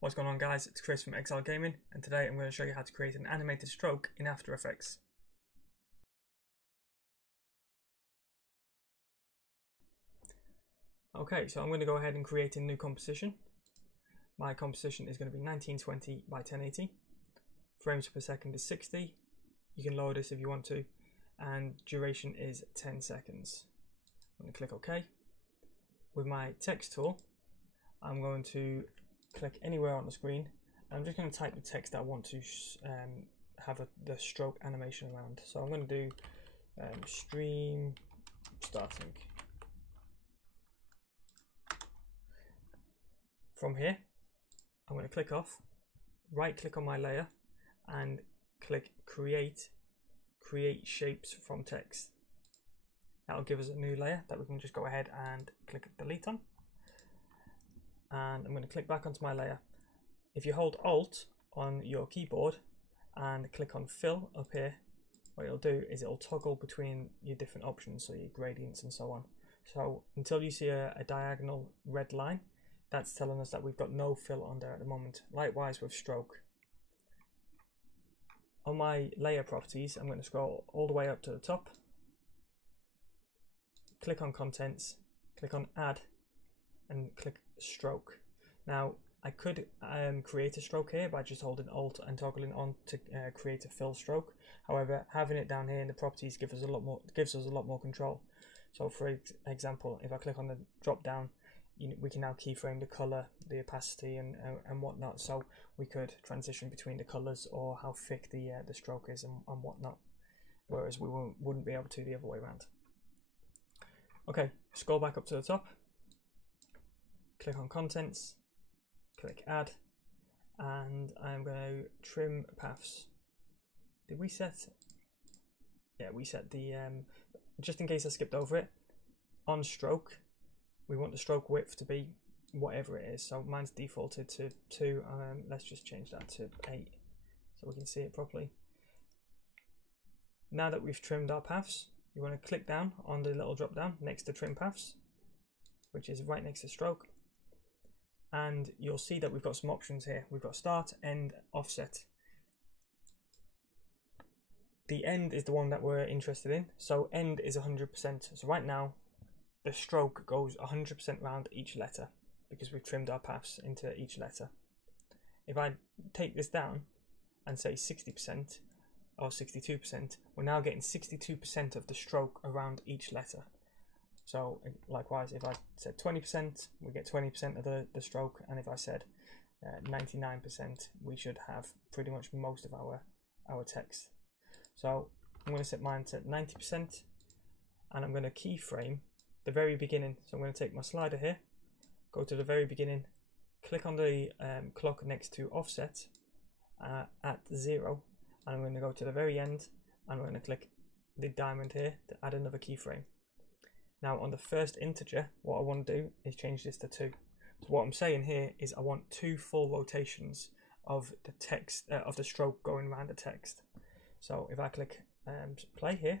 What's going on, guys? It's Chris from Exile Gaming, and today I'm going to show you how to create an animated stroke in After Effects. Okay, so I'm going to go ahead and create a new composition. My composition is going to be 1920 by 1080. Frames per second is 60. You can lower this if you want to, and duration is 10 seconds. I'm going to click OK. With my text tool, I'm going to click anywhere on the screen. I'm just going to type the text that I want to have the stroke animation around. So I'm going to do stream starting. From here, I'm going to click off, right click on my layer and click create shapes from text. That'll give us a new layer that we can just go ahead and click delete on. And I'm going to click back onto my layer. If you hold Alt on your keyboard and click on fill up here, what it'll do is it'll toggle between your different options, so your gradients and so on. So until you see a diagonal red line, that's telling us that we've got no fill on there at the moment. Likewise with stroke. On my layer properties, I'm going to scroll all the way up to the top, click on contents, click on add, and click stroke. Now I could create a stroke here by just holding Alt and toggling on to create a fill stroke. However, having it down here in the properties gives us a lot more control. So for example, if I click on the drop down, we can now keyframe the color, the opacity, and whatnot. So we could transition between the colors or how thick the stroke is and whatnot. Whereas we wouldn't be able to the other way around. Okay, scroll back up to the top. Click on contents, click add, and I'm going to trim paths. Did we set? Yeah, we set the, just in case I skipped over it, on stroke, we want the stroke width to be whatever it is. So mine's defaulted to 2, let's just change that to 8 so we can see it properly. Now that we've trimmed our paths, you want to click down on the little drop down next to trim paths, which is right next to stroke. And you'll see that we've got some options here. We've got start, end, offset. The end is the one that we're interested in. So end is 100%. So right now, the stroke goes 100% round each letter because we've trimmed our paths into each letter. If I take this down and say 60% or 62%, we're now getting 62% of the stroke around each letter. So likewise, if I said 20%, we get 20% of the stroke, and if I said 99%, we should have pretty much most of our text. So I'm going to set mine to 90%, and I'm going to keyframe the very beginning. So I'm going to take my slider here, go to the very beginning, click on the clock next to offset at 0, and I'm going to go to the very end, and we're going to click the diamond here to add another keyframe. Now on the first integer, what I want to do is change this to 2. So what I'm saying here is I want 2 full rotations of the text, of the stroke going around the text. So if I click play here,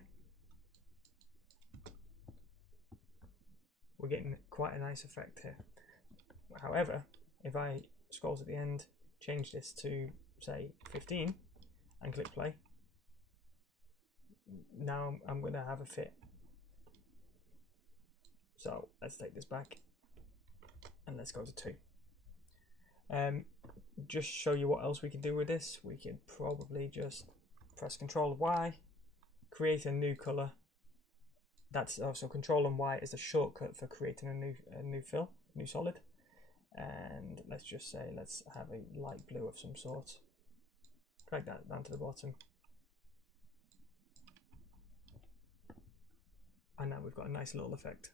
we're getting quite a nice effect here. However, if I scroll to the end, change this to say 15 and click play, now I'm going to have a fit. So let's take this back and let's go to 2. Just show you what else we can do with this. We could probably just press Control Y, create a new color. That's also Control and Y is a shortcut for creating a new fill, new solid. And let's just say let's have a light blue of some sort. Drag that down to the bottom. And now we've got a nice little effect.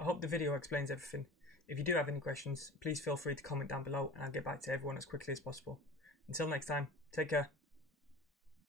I hope the video explains everything. If you do have any questions, please feel free to comment down below and I'll get back to everyone as quickly as possible. Until next time, take care.